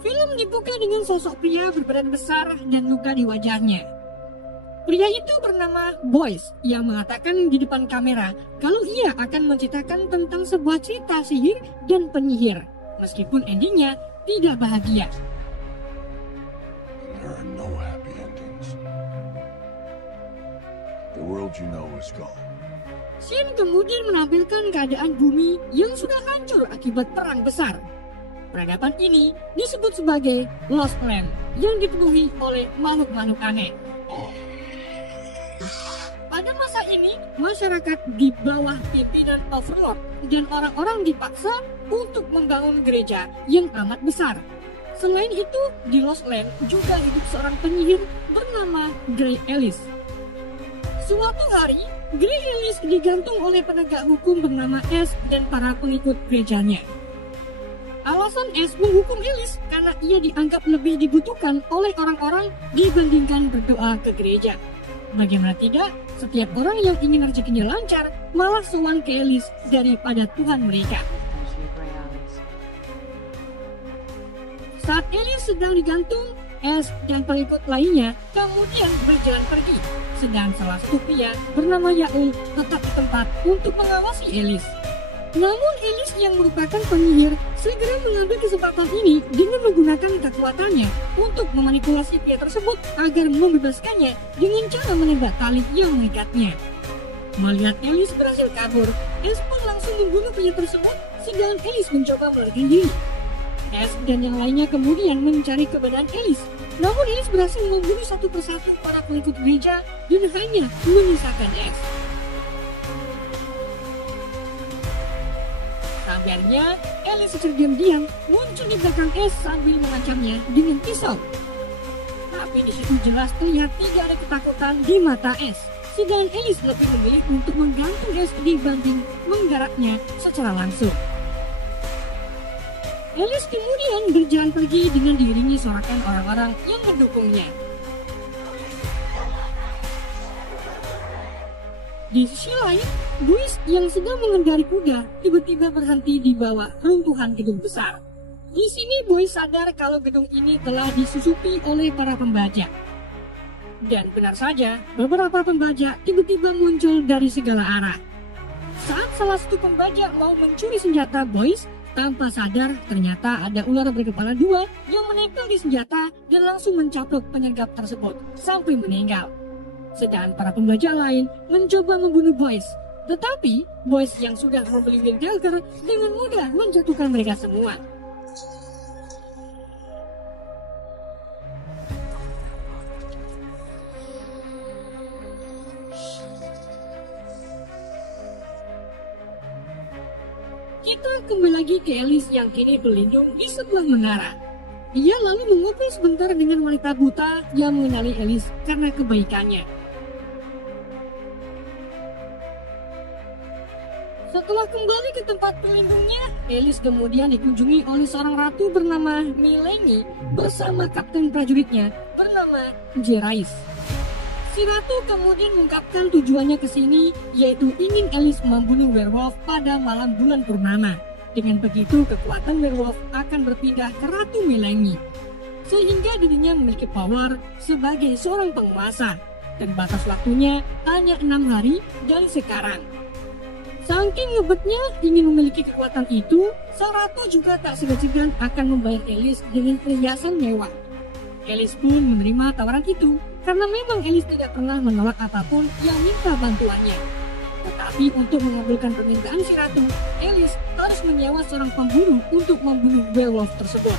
Film dibuka dengan sosok pria berbadan besar dan luka di wajahnya. Pria itu bernama Boyce yang mengatakan di depan kamera kalau ia akan menceritakan tentang sebuah cerita sihir dan penyihir, meskipun endingnya tidak bahagia. There are no happy endings. The world you know is gone. Scene kemudian menampilkan keadaan bumi yang sudah hancur akibat perang besar. Peradaban ini disebut sebagai Lost Land yang dipenuhi oleh makhluk-makhluk aneh. Pada masa ini, masyarakat di bawah pimpinan Overlord dan orang-orang dipaksa untuk membangun gereja yang amat besar. Selain itu, di Lost Land juga hidup seorang penyihir bernama Grey Ellis. Suatu hari, Grey Ellis digantung oleh penegak hukum bernama Ash dan para pengikut gerejanya. Alasan Ash menghukum Ellis karena ia dianggap lebih dibutuhkan oleh orang-orang dibandingkan berdoa ke gereja. Bagaimana tidak, setiap orang yang ingin rezekinya lancar malah sowan ke Ellis daripada Tuhan mereka. Saat Ellis sedang digantung, Ash dan pengikut lainnya kemudian berjalan pergi. Sedang salah satu pria bernama Yaul tetap di tempat untuk mengawasi Ellis. Namun Ellis yang merupakan penyihir segera mengambil kesempatan ini dengan menggunakan kekuatannya untuk memanipulasi pria tersebut agar membebaskannya dengan cara menembak tali yang mengikatnya. Melihat Ellis berhasil kabur, Ash pun langsung membunuh pria tersebut sedangkan Ellis mencoba melarikan diri. Ash dan yang lainnya kemudian mencari keberadaan Ellis. Namun Ellis berhasil membunuh satu persatu para pengikut gereja dan hanya menyisakan Ash. Kabarnya, Ellis secara diam-diam muncul di belakang Ash sambil mengancamnya dengan pisau. Tapi di situ jelas terlihat tidak ada ketakutan di mata Ash. Sedangkan Ellis lebih memilih untuk menggantung Ash dibanding menggarapnya secara langsung. Ellis kemudian berjalan pergi dengan diiringi sorakan orang-orang yang mendukungnya. Di sisi lain, Boyce yang sedang mengendari kuda tiba-tiba berhenti di bawah runtuhan gedung besar. Di sini Boyce sadar kalau gedung ini telah disusupi oleh para pembajak. Dan benar saja, beberapa pembajak tiba-tiba muncul dari segala arah. Saat salah satu pembajak mau mencuri senjata Boyce, tanpa sadar ternyata ada ular berkepala dua yang menempel di senjata dan langsung mencaplok penyergap tersebut sampai meninggal. Sedangkan para pembajak lain mencoba membunuh Boyce, tetapi Boyce yang sudah membeli Wind Dagger dengan mudah menjatuhkan mereka semua. Kita kembali lagi ke Ellis yang kini berlindung di sebuah menara. Ia lalu mengobrol sebentar dengan wanita buta yang mengenali Ellis karena kebaikannya. Setelah kembali ke tempat pelindungnya, Ellis kemudian dikunjungi oleh seorang ratu bernama Mileni bersama kapten prajuritnya bernama Jerais. Si ratu kemudian mengungkapkan tujuannya ke sini, yaitu ingin Ellis membunuh werewolf pada malam bulan purnama. Dengan begitu, kekuatan werewolf akan berpindah ke Ratu Mileni, sehingga dirinya memiliki power sebagai seorang penguasa, dan batas waktunya hanya 6 hari dari sekarang. Saking ngebetnya ingin memiliki kekuatan itu, sang ratu juga tak segan-segan akan membayar Ellis dengan perhiasan mewah. Ellis pun menerima tawaran itu, karena memang Ellis tidak pernah menolak apapun yang minta bantuannya. Tetapi untuk mengabulkan permintaan si ratu, Ellis harus menyewa seorang pemburu untuk membunuh werewolf tersebut.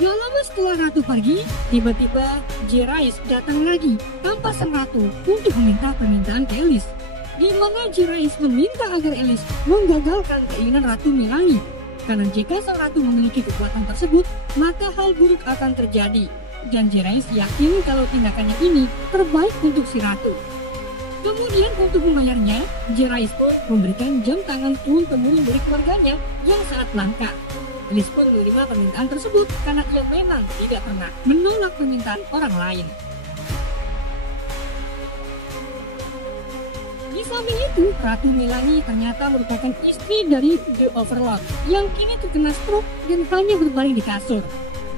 Gak lama setelah ratu pergi, tiba-tiba Jerais datang lagi tanpa sang ratu untuk meminta permintaan ke Ellis, di mana Jerais meminta agar Ellis menggagalkan keinginan Ratu Milani. Karena jika sang ratu memiliki kekuatan tersebut, maka hal buruk akan terjadi. Dan Jerais yakin kalau tindakannya ini terbaik untuk si ratu. Kemudian untuk membayarnya, Jerais pun memberikan jam tangan turun-temurun dari keluarganya yang sangat langka. Ellis pun menerima permintaan tersebut karena ia memang tidak pernah menolak permintaan orang lain. Di samping itu, Ratu Melangi ternyata merupakan istri dari The Overlord yang kini terkena stroke dan hanya berbaring di kasur.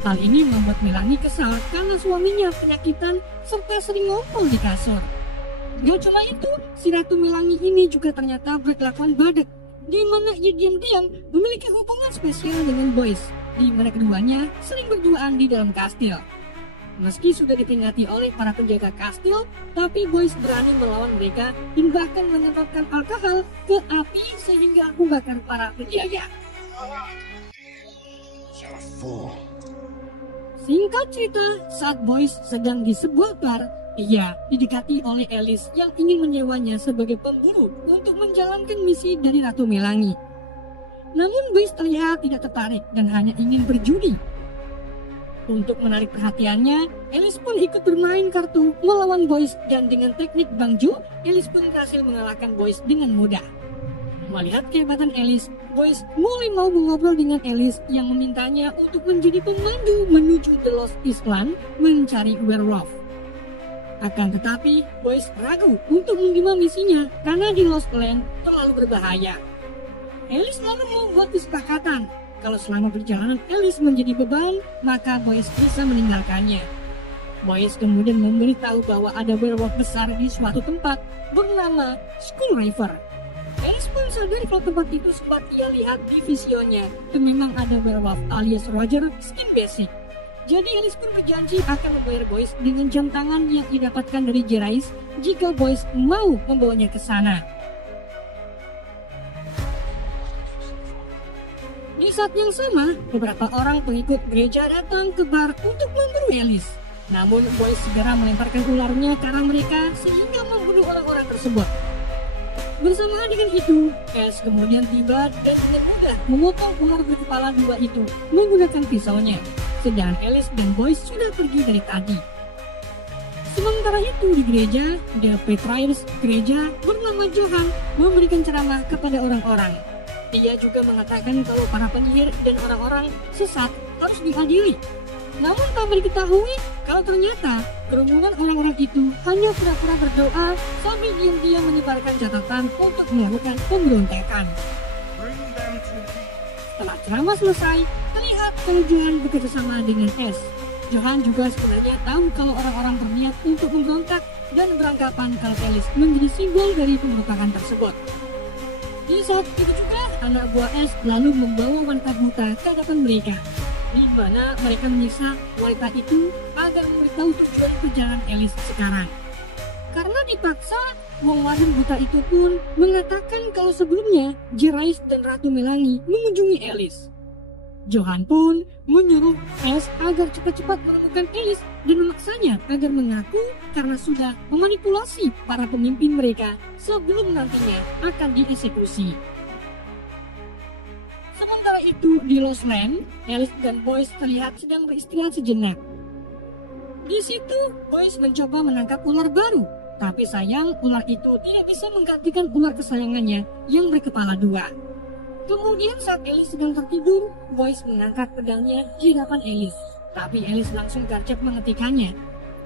Hal ini membuat Melangi kesal karena suaminya penyakitan serta sering ngompol di kasur. Gak cuma itu, si Ratu Melangi ini juga ternyata berkelakuan badek, di mana ia diam-diam memiliki hubungan spesial dengan Boyce, di mana keduanya sering berduaan di dalam kastil. Meski sudah diperingati oleh para penjaga kastil, tapi Boyce berani melawan mereka dan bahkan menyemprotkan alkohol ke api sehingga membakar para penjaga. Singkat cerita, saat Boyce sedang di sebuah bar, ia didekati oleh Alice yang ingin menyewanya sebagai pemburu untuk menjalankan misi dari Ratu Melangi. Namun Boyce terlihat tidak tertarik dan hanya ingin berjudi. Untuk menarik perhatiannya, Alice pun ikut bermain kartu melawan Boyce dan dengan teknik Bang Jo, Alice pun berhasil mengalahkan Boyce dengan mudah. Melihat kehebatan Alice, Boyce mulai mau mengobrol dengan Alice yang memintanya untuk menjadi pemandu menuju The Lost Island mencari werewolf. Akan tetapi, Boyce ragu untuk menerima misinya karena di Lost Land terlalu berbahaya. Alice lalu membuat kesepakatan. Kalau selama perjalanan Alice menjadi beban, maka Boyce bisa meninggalkannya. Boyce kemudian memberitahu bahwa ada werewolf besar di suatu tempat bernama Skull River. Alice pun sadar kalau tempat itu sempat ia lihat di visionya dan memang ada werewolf alias Roger Skin Basic. Jadi Alice pun berjanji akan membayar Boyce dengan jam tangan yang didapatkan dari Jerais jika Boyce mau membawanya ke sana. Di saat yang sama, beberapa orang pengikut gereja datang ke bar untuk memburu Alice. Namun Boyce segera melemparkan ularnya ke arah mereka sehingga membunuh orang-orang tersebut. Bersamaan dengan itu, Ash kemudian tiba dan dengan mudah memotong ular berkepala dua itu menggunakan pisaunya. Sedang Alice dan Boyce sudah pergi dari tadi. Sementara itu di gereja, The Patriarch gereja bernama Johan memberikan ceramah kepada orang-orang. Dia juga mengatakan kalau para penyihir dan orang-orang sesat harus diadili. Namun tak diketahui kalau ternyata kerumunan orang-orang itu hanya pura-pura berdoa sambil diam-diam menyebarkan catatan untuk melakukan pemberontakan. Setelah ceramah selesai, terlihat kalau Johan bekerjasama dengan Ash. Johan juga sebenarnya tahu kalau orang-orang berniat untuk memberontak dan beranggapan kalau Alice menjadi simbol dari pemberontakan tersebut. Di saat itu juga, anak buah Ash lalu membawa wanita buta ke hadapan mereka, di mana mereka menyiksa wanita itu agar memberitahu tujuan perjalanan Alice sekarang. Karena dipaksa, wong wadon buta itu pun mengatakan kalau sebelumnya Jerais dan Ratu Melangi mengunjungi Alice. Johan pun menyuruh Ash agar cepat-cepat menemukan Alice dan memaksanya agar mengaku karena sudah memanipulasi para pemimpin mereka sebelum nantinya akan dieksekusi. Sementara itu di Lost Land, Alice dan Boyce terlihat sedang beristirahat sejenak. Di situ Boyce mencoba menangkap ular baru, tapi sayang ular itu tidak bisa menggantikan ular kesayangannya yang berkepala dua. Kemudian saat Alice sedang tertidur, Boyce mengangkat pedangnya di hadapan Alice. Tapi Alice langsung garcep menghentikannya.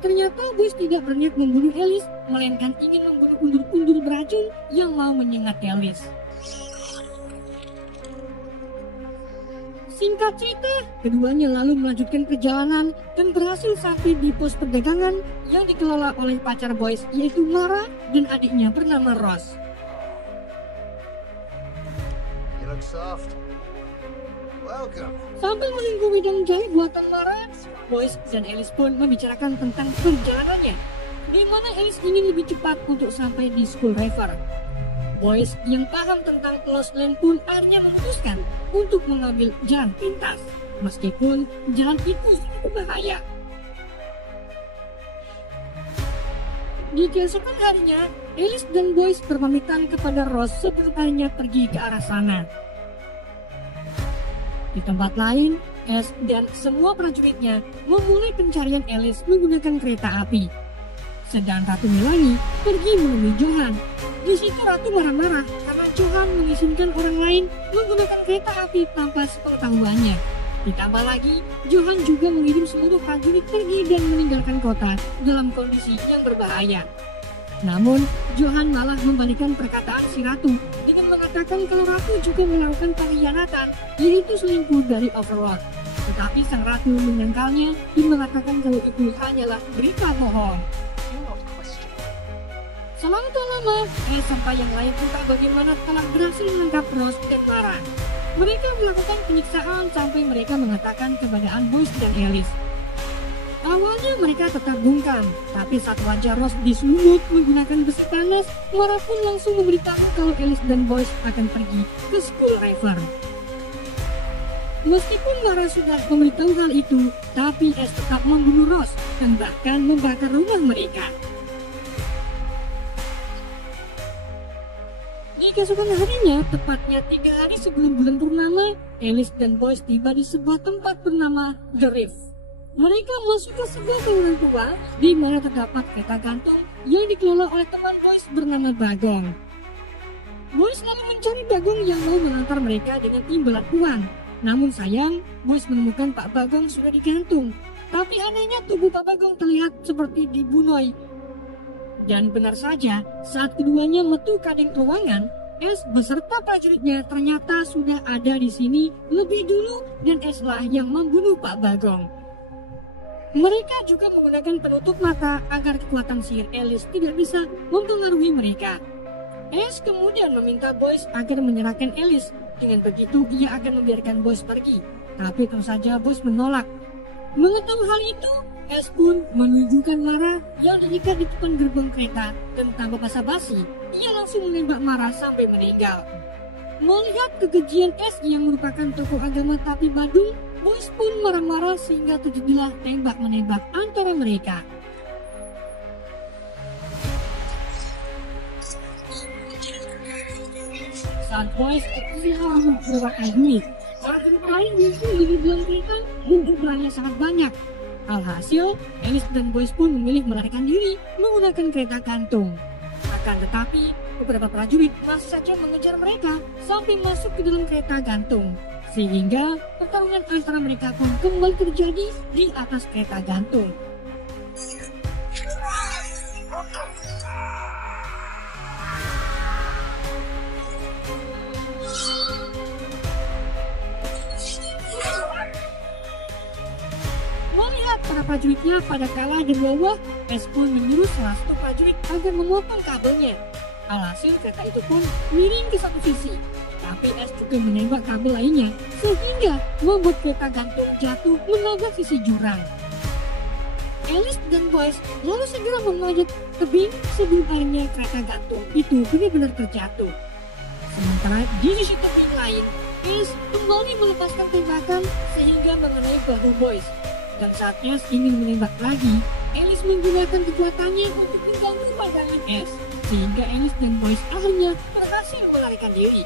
Ternyata Boyce tidak berniat membunuh Alice, melainkan ingin membunuh undur-undur beracun yang mau menyengat Alice. Singkat cerita, keduanya lalu melanjutkan perjalanan dan berhasil sampai di pos perdagangan yang dikelola oleh pacar Boyce yaitu Mara dan adiknya bernama Rose. Soft. Welcome. Sambil menunggu wedang jahit buatan Mara, Boyce dan Alice pun membicarakan tentang perjalanannya, di mana Alice ingin lebih cepat untuk sampai di Skull River. Boyce yang paham tentang Lost Land pun akhirnya memutuskan untuk mengambil jalan pintas, meskipun jalan itu sangat berbahaya. Di keesokan harinya, Alice dan Boyce berpamitan kepada Rose sebelum harinya pergi ke arah sana. Di tempat lain, Ash dan semua prajuritnya memulai pencarian Alice menggunakan kereta api. Sedang Ratu Melangi pergi menemui Johan. Di situ Ratu marah-marah karena Johan mengizinkan orang lain menggunakan kereta api tanpa sepengetahuannya. Ditambah lagi, Johan juga mengirim seluruh prajurit pergi dan meninggalkan kota dalam kondisi yang berbahaya. Namun, Johan malah membalikan perkataan si Ratu dengan mengatakan kalau Ratu juga melakukan pengkhianatan, yaitu selingkuh dari Overlord. Tetapi sang Ratu menyangkalnya dan mengatakan kalau itu hanyalah berita bohong. Selang tak lama, sampai yang lain entah bagaimana telah berhasil menangkap Rose dan Mara. Mereka melakukan penyiksaan sampai mereka mengatakan keberadaan Boyce dan Alice. Awalnya mereka tetap bungkam, tapi saat wajah Rose diselimut menggunakan besi panas, Mara pun langsung memberitahu kalau Alice dan Boyce akan pergi ke Skull River. Meskipun Mara sudah memberitahu hal itu, tapi Ace tetap membunuh Rose dan bahkan membakar rumah mereka. Di keesokan harinya, tepatnya 3 hari sebelum bulan purnama, Alice dan Boyce tiba di sebuah tempat bernama The Reef. Mereka masuk ke sebuah bangunan tua di mana terdapat kereta gantung yang dikelola oleh teman Boyce bernama Bagong. Boyce lalu mencari Bagong yang mau mengantar mereka dengan imbalan uang. Namun sayang, Boyce menemukan Pak Bagong sudah digantung. Tapi anehnya tubuh Pak Bagong terlihat seperti dibunuh. Dan benar saja, saat keduanya metu kadang ruangan, Ace beserta prajuritnya ternyata sudah ada di sini lebih dulu dan Ace lah yang membunuh Pak Bagong. Mereka juga menggunakan penutup mata agar kekuatan sihir Alice tidak bisa mempengaruhi mereka. Ace kemudian meminta Boyce agar menyerahkan Alice. Dengan begitu ia akan membiarkan Boyce pergi. Tapi tentu saja Boyce menolak. Mengetahui hal itu, Ace pun menunjukkan Mara yang diikat di depan gerbong kereta dan tanpa basa-basi, ia langsung menembak Mara sampai meninggal. Melihat kekejian Ace yang merupakan tokoh agama Tapi Badung, Boyce pun marah-marah sehingga terjadilah tembak-menembak antara mereka. Saat Boyce terlihat mengeluarkan duit, saat lain muncul di dalam kereta dan jumlahnya sangat banyak. Alhasil, Alice dan Boyce pun memilih melarikan diri menggunakan kereta gantung. Akan tetapi, beberapa prajurit masih saja mengejar mereka sampai masuk ke dalam kereta gantung. Sehingga pertarungan antara mereka pun kembali terjadi di atas kereta gantung. Melihat para prajuritnya pada kalah dan lelah, Ace pun menyuruh salah satu prajurit agar memotong kabelnya. Alhasil kereta itu pun miring ke satu sisi. Tapi Ace juga menembak kabel lainnya sehingga membuat kereta gantung jatuh menabrak sisi jurang. Alice dan Boyce lalu segera memanjat tebing sebelum akhirnya kereta gantung itu benar-benar terjatuh. Sementara di sisi tebing lain, Ace kembali melepaskan tembakan sehingga mengenai bahu Boyce. Dan saat Ace ingin menembak lagi, Alice menggunakan kekuatannya untuk mengganggu pandangan Ace, sehingga Alice dan Boyce akhirnya berhasil melarikan diri.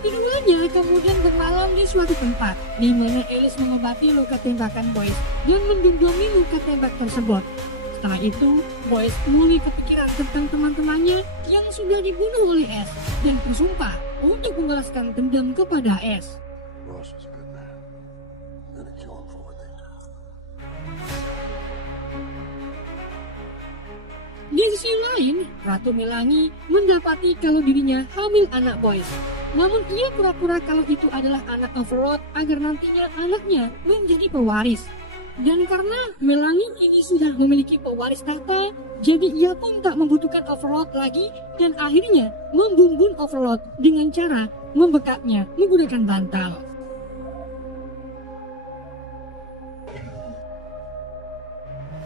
Keduanya kemudian bermalam di suatu tempat, di mana Alice mengobati luka tembakan Boyce dan mendundomi luka tembak tersebut. Setelah itu, Boyce mulai kepikiran tentang teman-temannya yang sudah dibunuh oleh Ace dan bersumpah untuk membalaskan dendam kepada Ace. Ross was a good man. I'm gonna kill him for what they did. Di sisi lain, Ratu Melangi mendapati kalau dirinya hamil anak Boyce. Namun ia pura-pura kalau itu adalah anak Overlord agar nantinya anaknya menjadi pewaris. Dan karena Melangi kini sudah memiliki pewaris tahta, jadi ia pun tak membutuhkan Overlord lagi dan akhirnya membumbun Overlord dengan cara membekapnya menggunakan bantal.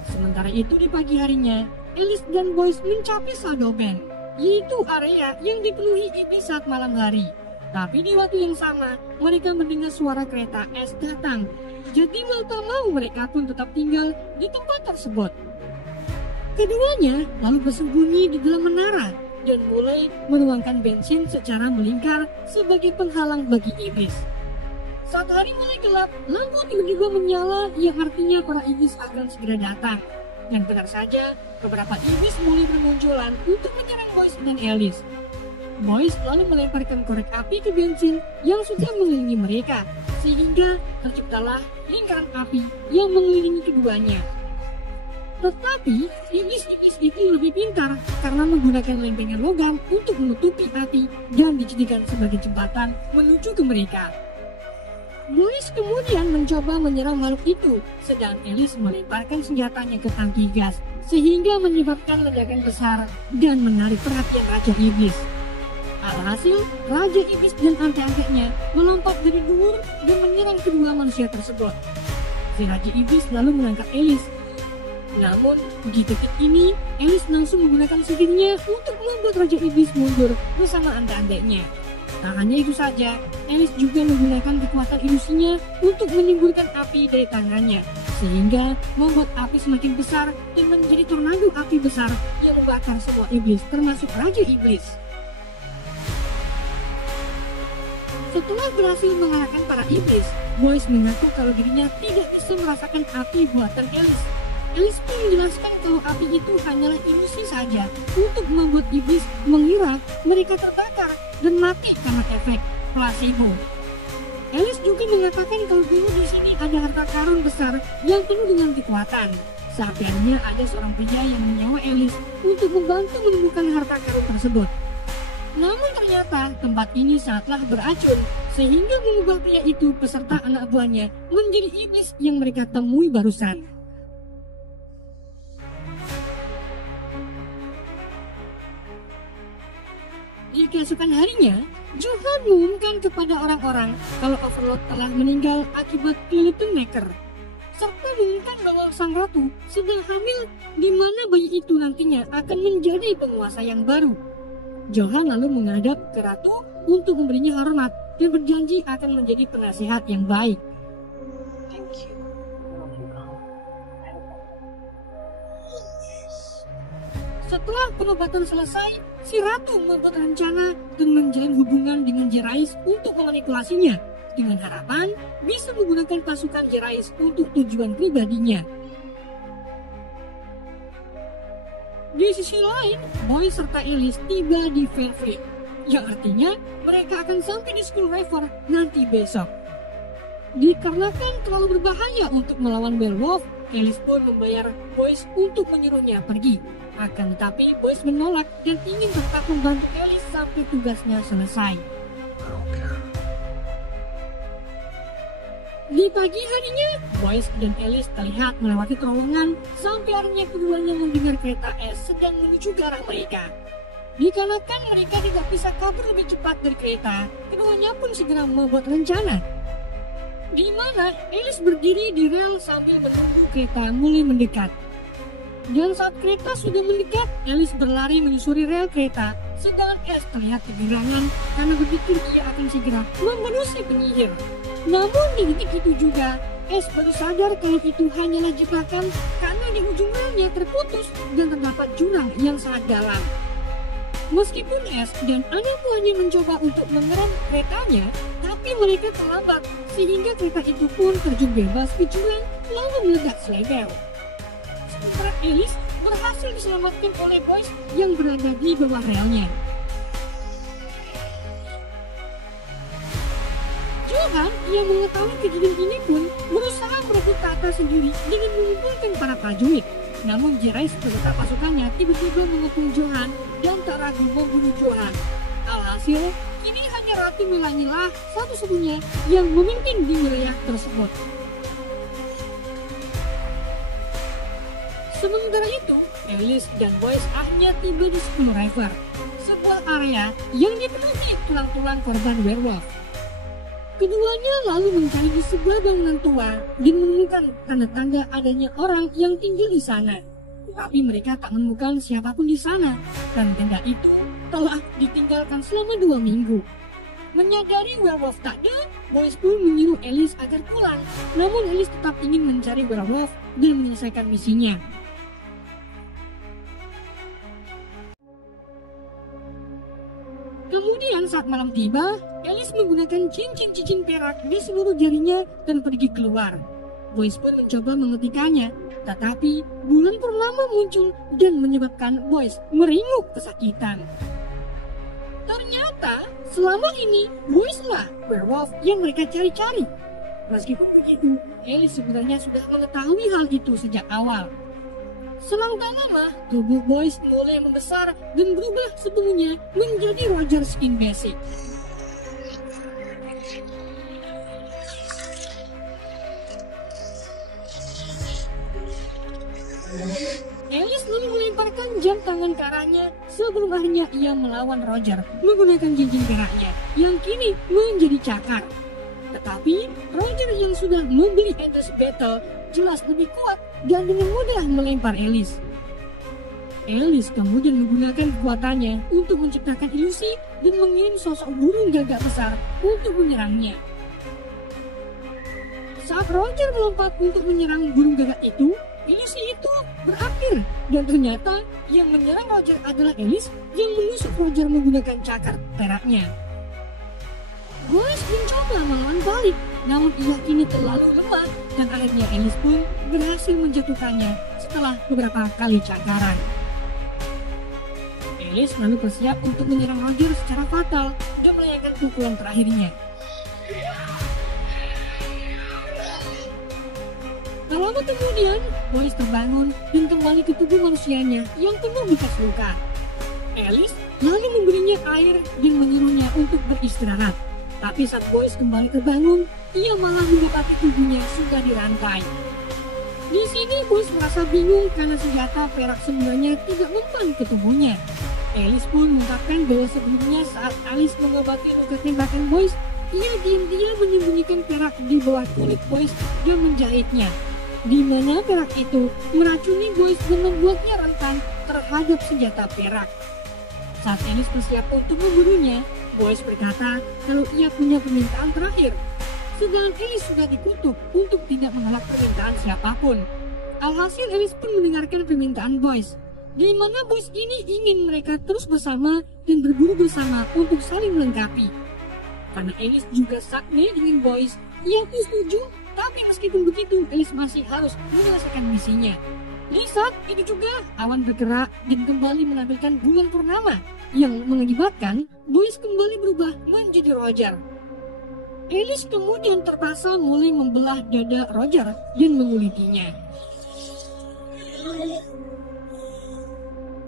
Sementara itu di pagi harinya, Alice dan Boyce mencapai Shadowbend, yaitu area yang dipenuhi iblis saat malam hari. Tapi di waktu yang sama, mereka mendengar suara kereta Ace datang. Jadi mau tak mau mereka pun tetap tinggal di tempat tersebut. Keduanya lalu bersembunyi di dalam menara dan mulai menuangkan bensin secara melingkar sebagai penghalang bagi iblis. Saat hari mulai gelap, lampu tiba-tiba menyala yang artinya para iblis akan segera datang. Dan benar saja, beberapa iblis mulai bermunculan untuk menyerang Boyce dan Alice. Boyce lalu melemparkan korek api ke bensin yang sudah mengelilingi mereka, sehingga terciptalah lingkaran api yang mengelilingi keduanya. Tetapi iblis-iblis itu lebih pintar karena menggunakan lempengan logam untuk menutupi api dan dijadikan sebagai jembatan menuju ke mereka. Boyce kemudian mencoba menyerang makhluk itu, sedang Alice melemparkan senjatanya ke tangki gas, sehingga menyebabkan ledakan besar dan menarik perhatian Raja Iblis. Alhasil, Raja Iblis dan ante-antenya melompat dari luar dan menyerang kedua manusia tersebut. Si Raja Iblis lalu menangkap Alice. Namun, di detik ini, Alice langsung menggunakan sihirnya untuk membuat Raja Iblis mundur bersama ante-antenya. Tak hanya itu saja, Alice juga menggunakan kekuatan ilusinya untuk menimbulkan api dari tangannya, sehingga membuat api semakin besar dan menjadi tornado api besar yang membakar semua iblis, termasuk Raja Iblis. Setelah berhasil mengalahkan para iblis, Boyce mengaku kalau dirinya tidak bisa merasakan api buatan Alice. Alice pun menjelaskan kalau api itu hanyalah ilusi saja untuk membuat iblis mengira mereka terbakar dan mati karena efek placebo. Alice juga mengatakan kalau dulu di sini ada harta karun besar yang penuh dengan kekuatan. Seakhirnya ada seorang pria yang menyewa Alice untuk membantu menemukan harta karun tersebut. Namun ternyata tempat ini sangatlah beracun, sehingga mengubah pria itu beserta anak buahnya menjadi iblis yang mereka temui barusan. Di keesokan harinya, Johan mengumumkan kepada orang-orang kalau Overlord telah meninggal akibat Skeleton Maker, serta mengumumkan bahwa sang ratu sedang hamil, di mana bayi itu nantinya akan menjadi penguasa yang baru. Johan lalu menghadap ke ratu untuk memberinya hormat dan berjanji akan menjadi penasihat yang baik. Setelah pengobatan selesai, si ratu membuat rencana dan menjalin hubungan dengan Jerais untuk memanipulasinya, dengan harapan bisa menggunakan pasukan Jerais untuk tujuan pribadinya. Di sisi lain, Boyce serta Alice tiba di Fairfield, yang artinya mereka akan sampai di Skull River nanti besok. Dikarenakan terlalu berbahaya untuk melawan werewolf, Alice pun membayar Boyce untuk menyuruhnya pergi. Akan tetapi Boyce menolak dan ingin tetap membantu Alice sampai tugasnya selesai. Di pagi harinya, Boyce dan Alice terlihat melewati terowongan sampai akhirnya keduanya mendengar kereta es sedang menuju ke arah mereka. Dikarenakan mereka tidak bisa kabur lebih cepat dari kereta, keduanya pun segera membuat rencana. Di mana Alice berdiri di rel sambil menunggu kereta mulai mendekat. Dan saat kereta sudah mendekat, Alice berlari menyusuri rel kereta, sedangkan Ace terlihat kegirangan karena berpikir ia akan segera membunuh si penyihir. Namun di detik itu juga, Ace baru sadar kalau itu hanyalah jebakan karena di ujung relnya terputus dan terdapat jurang yang sangat dalam. Meskipun Ace dan anak buahnya mencoba untuk mengerem keretanya, tapi mereka terlambat sehingga kereta itu pun terjun bebas ke jurang lalu meledak selebar. Sementara Alice berhasil diselamatkan oleh Boyce yang berada di bawah relnya. Johan yang mengetahui kejadian ini pun berusaha merebut tahta sendiri dengan mengumpulkan para prajurit. Namun Jerais beserta pasukannya tiba-tiba mengepung Johan dan tak ragu membunuh Johan. Alhasil, kini hanya Ratu Melanie lah satu-satunya yang memimpin di wilayah tersebut. Sementara itu, Alice dan Boyce akhirnya tiba di Skull River, sebuah area yang dipenuhi tulang-tulang korban werewolf. Keduanya lalu mencari di sebuah bangunan tua dan menemukan tanda-tanda adanya orang yang tinggal di sana. Tapi mereka tak menemukan siapapun di sana, dan tenda itu telah ditinggalkan selama 2 minggu. Menyadari werewolf tak ada, Boyce pun menyuruh Alice agar pulang. Namun Alice tetap ingin mencari werewolf dan menyelesaikan misinya. Kemudian saat malam tiba, Alice menggunakan cincin-cincin perak di seluruh jarinya dan pergi keluar. Boyce pun mencoba mengetikanya, tetapi bulan purnama muncul dan menyebabkan Boyce meringuk kesakitan. Ternyata selama ini Boyce lah werewolf yang mereka cari-cari. Meskipun begitu, Alice sebenarnya sudah mengetahui hal itu sejak awal. Selang tak lama, tubuh Boyce mulai membesar dan berubah sepenuhnya menjadi Roger Skin Basic. Alice lalu melemparkan jam tangan ke arahnya sebelum akhirnya ia melawan Roger menggunakan cincin peraknya yang kini menjadi cakar. Tetapi Roger yang sudah membeli Endless Battle jelas lebih kuat dan dengan mudah melempar Alice. Alice kemudian menggunakan kekuatannya untuk menciptakan ilusi dan mengirim sosok burung gagak besar untuk menyerangnya. Saat Roger melompat untuk menyerang burung gagak itu, ilusi itu berakhir dan ternyata yang menyerang Roger adalah Alice yang menusuk Roger menggunakan cakar peraknya. Boyce mencoba melawan balik, namun ia kini terlalu lemah dan akhirnya Alice pun berhasil menjatuhkannya setelah beberapa kali cakaran. Alice lalu bersiap untuk menyerang Roger secara fatal dan melayangkan pukulan terakhirnya. Tak lama kemudian, Boyce terbangun dan kembali ke tubuh manusianya yang penuh bekas luka. Alice lalu memberinya air dan menyuruhnya untuk beristirahat. Tapi saat Boyce kembali terbangun, ia malah mendapati tubuhnya sudah dirantai. Di sini Boyce merasa bingung karena senjata perak sebenarnya tidak mempan ke tubuhnya. Alice pun mengungkapkan bahwa sebelumnya saat Alice mengobati luka tembakan Boyce, ia diam-diam menyembunyikan perak di bawah kulit Boyce dan menjahitnya, di mana perak itu meracuni Boyce dan membuatnya rentan terhadap senjata perak. Saat Alice bersiap untuk membunuhnya, Boyce berkata kalau ia punya permintaan terakhir. Sedangkan Alice sudah dikutuk untuk tidak menolak permintaan siapapun. Alhasil Alice pun mendengarkan permintaan Boyce, di mana Boyce ini ingin mereka terus bersama dan berburu bersama untuk saling melengkapi. Karena Alice juga sakne dengan Boyce, ia pun setuju, tapi meskipun begitu Alice masih harus menyelesaikan misinya. Di saat itu juga awan bergerak dan kembali menampilkan bulan purnama yang mengakibatkan Boyce kembali berubah menjadi Roger. Alice kemudian terpaksa mulai membelah dada Roger dan mengulitinya.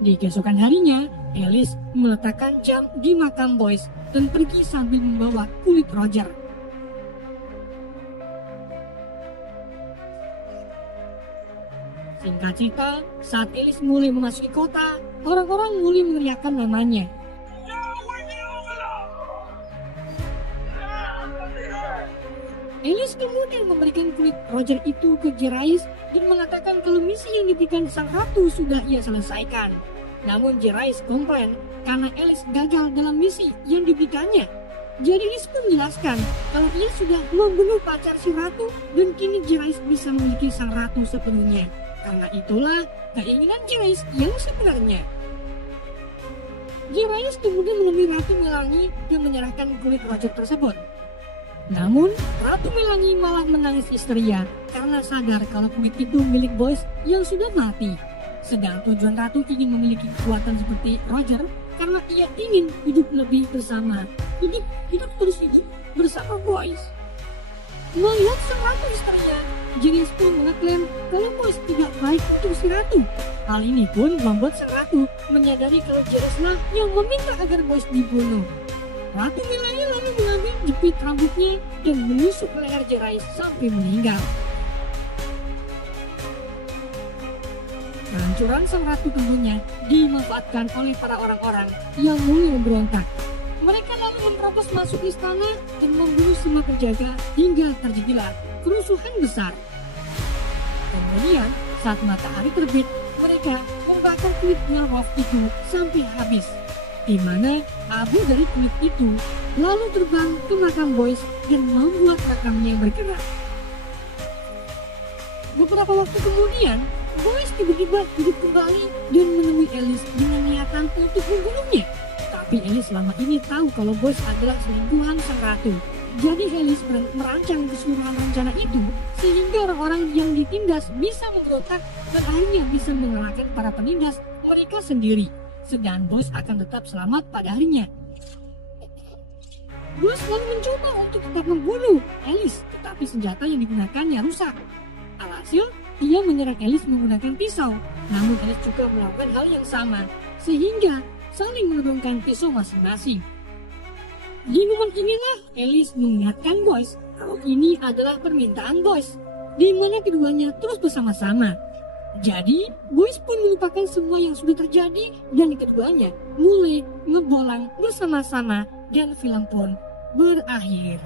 Di keesokan harinya, Alice meletakkan jam di makam Boyce dan pergi sambil membawa kulit Roger. Singkat cerita, saat Alice mulai memasuki kota, orang-orang mulai meneriakkan namanya. Alice kemudian memberikan kulit Roger itu ke Jairus dan mengatakan kalau misi yang diberikan sang ratu sudah ia selesaikan. Namun Jairus komplain karena Alice gagal dalam misi yang diberikannya. Jairus pun menjelaskan kalau ia sudah membunuh pacar si ratu dan kini Jairus bisa memiliki sang ratu sepenuhnya. Karena itulah keinginan Jairus yang sebenarnya. Jairus kemudian menemui Ratu Melanie dan menyerahkan kulit Roger tersebut. Namun, Ratu Melanie malah menangis histeria karena sadar kalau kulit itu milik Boyce yang sudah mati. Sedang tujuan Ratu ingin memiliki kekuatan seperti Roger karena ia ingin hidup lebih bersama. Hidup terus hidup bersama Boyce. Melihat sang Ratu histeria, Jairus pun mengeklaim kalau Boyce tidak baik untuk si Ratu. Hal ini pun membuat sang Ratu menyadari kalau Jairus lah yang meminta agar Boyce dibunuh. Ratu Melanie lalu mengambil jepit rambutnya dan menusuk leher Jairus sampai meninggal. Kehancuran sang Ratu tentunya dimanfaatkan oleh para orang-orang yang mulai memberontak. Mereka lalu menerobos masuk istana dan membunuh semua penjaga hingga terjadilah kerusuhan besar. Kemudian saat matahari terbit, mereka membakar kulit werewolf itu sampai habis, di mana abu dari kulit itu lalu terbang ke makam Boyce dan membuat makamnya bergerak. Beberapa waktu kemudian, Boyce tiba-tiba hidup kembali dan menemui Alice dengan niatan untuk membunuhnya. Tapi Alice selama ini tahu kalau Boyce adalah selingkuhan sang ratu. Jadi Alice merancang keseluruhan rencana itu sehingga orang-orang yang ditindas bisa memberontak dan akhirnya bisa mengalahkan para penindas mereka sendiri. Sedang Boyce akan tetap selamat pada harinya. Boyce lalu mencoba untuk tetap membunuh Alice, tetapi senjata yang digunakannya rusak. Alhasil, dia menyerang Alice menggunakan pisau, Namun Alice juga melakukan hal yang sama, sehingga saling menurunkan pisau masing-masing. Di momen inilah Alice mengingatkan Boyce kalau ini adalah permintaan Boyce, di mana keduanya terus bersama-sama. Jadi, Boyce pun melupakan semua yang sudah terjadi dan keduanya mulai ngebolang bersama-sama dan film pun berakhir.